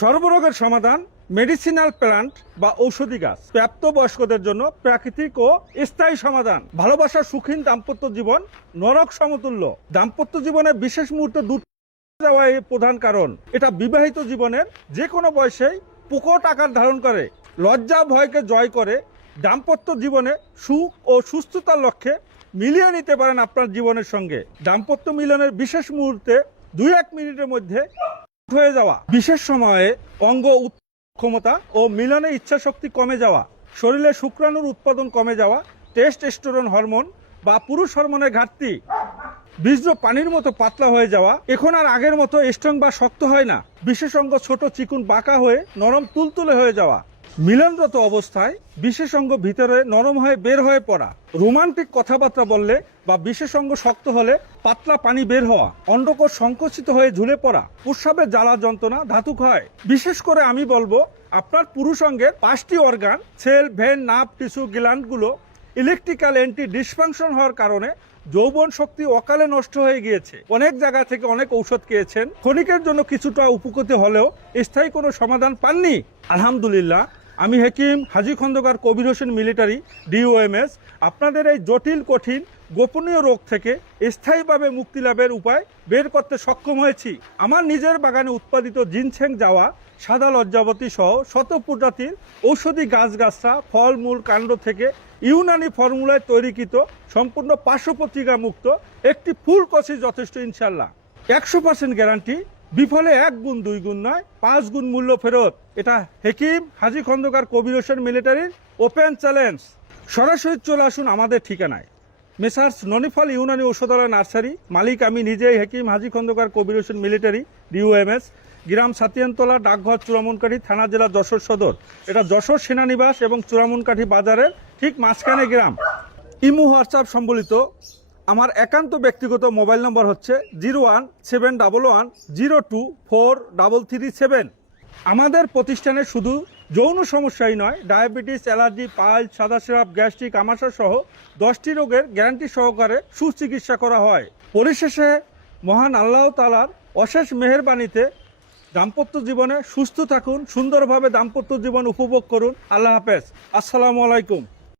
সর্বরোগের সমাধান medicinal plant বা ঔষধি গাছ, প্রাপ্তবয়স্কদের জন্য প্রাকৃতিক ও স্থায়ী সমাধান। ভালোবাসার সুখীন দাম্পত্য জীবন নরক সমতুল্য। দাম্পত্য জীবনে বিশেষ মুহূর্তে দূর যাওয়া এই প্রধান কারণ। এটা বিবাহিত জীবনের যে কোনো বয়সেই প্রকট আকার ধারণ করে, লজ্জা ভয়কে জয় করে দাম্পত্য জীবনে সুখ ও সুস্থতার লক্ষ্যে মিলিয়ে নিতে পারেন আপনার জীবনের সঙ্গে। দাম্পত্য মিলনের বিশেষ মুহূর্তে 2-1 মিনিটের মধ্যে হয়ে যাওয়া, বিশেষ সময়ে অঙ্গ ক্ষমতা ও মিলনে ইচ্ছা শক্তি কমে যাওয়া, শরীরে শুক্রাণুর উৎপাদন কমে যাওয়া, টেস্টোস্টেরন হরমোন বা পুরুষ হরমোনের ঘাটতি, বীর্য পানির মতো পাতলা হয়ে যাওয়া, এখন আর আগের মতো স্ট্রং বা শক্ত হয় না, বিশেষ অঙ্গ ছোট চিকুন বাঁকা হয়ে নরম তুলতুলে হয়ে যাওয়া, মিলনরত অবস্থায় বিশেষ অঙ্গ ভিতরে নরম হয়ে বের হয়ে পড়া, রোমান্টিক কথাবার্তা বললে বা বিশেষ অঙ্গ শক্ত হলে পাতলা পানি বের হওয়া, অন্ডকোষ সংকুচিত হয়ে ঝুলে পড়া, প্রস্রাবের জ্বালা যন্ত্রণা, ধাতুক হয়। বিশেষ করে আমি বলবো আপনার পুরুষ অঙ্গের 5টি organ, cell, vein, nerve, tissue, গ্ল্যান্ডগুলো ইলেকট্রিক্যাল অ্যান্টি ডিসফাংশন হওয়ার কারণে যৌবন শক্তি অকালে নষ্ট হয়ে গিয়েছে। অনেক জায়গা থেকে অনেক ঔষধ খেয়েছেন, ক্ষণিকের জন্য কিছুটা উপকৃত হলেও স্থায়ী কোনো সমাধান পাননি। আলহামদুলিল্লাহ, আমি হাকিম হাজী খন্দকার কবির হোসেন মিলিটারি DOMS আপনাদের এই জটিল কঠিন গোপনীয় রোগ থেকে স্থায়ীভাবে মুক্তি লাভের উপায় বের করতে সক্ষম হয়েছি। আমার নিজের বাগানে উৎপাদিত জিনছেং যাওয়া, সাদা লজ্জাবতী সহ শত প্রজাতির ঔষধি গাছগাছরা, ফলমূল, কাণ্ড থেকে ইউনানি ফর্মুলায় তৈরিকৃত সম্পূর্ণ পার্শ্বপ্রতিক্রিয়া মুক্ত একটি ফুল কষি যথেষ্ট ইনশাল্লাহ। 100% গ্যারান্টি, বিফলে 1 গুণ 2 গুণ নয় 5 গুণ মূল্য ফেরত। এটা হাকিম হাজী খন্দকার কবির হোসেন মিলিটারির ওপেন চ্যালেঞ্জ। সরাসরি চলে আসুন আমাদের ঠিকানায়, মেসার্স ননিফল ইউনানি ঔষধালয় নার্সারি, মালিক আমি নিজেই হাকিম হাজী খন্দকার কবির হোসেন মিলিটারি DOMS, গ্রাম সাতিয়ানতলা, ডাকঘর চূড়ামনকাঠি, থানা জেলা যশোর সদর। এটা যশোর সেনানিবাস এবং চূড়ামনকাঠি বাজারের ঠিক মাঝখানে গ্রাম। ইমো হোয়াটসঅ্যাপ সম্বলিত আমার একান্ত ব্যক্তিগত মোবাইল নম্বর হচ্ছে 01711024337। আমাদের প্রতিষ্ঠানে শুধু যৌন সমস্যাই নয়, ডায়াবেটিস, অ্যালার্জি, পাইলস, সাদা সিরাপ, গ্যাস্ট্রিক, আমাশা সহ 10টি রোগের গ্যারান্টি সহকারে সুচিকিৎসা করা হয়। পরিশেষে মহান আল্লাহ তাআলার অশেষ মেহেরবানিতে দাম্পত্য জীবনে সুস্থ থাকুন, সুন্দরভাবে দাম্পত্য জীবন উপভোগ করুন। আল্লাহ হাফেজ। আসসালামু আলাইকুম।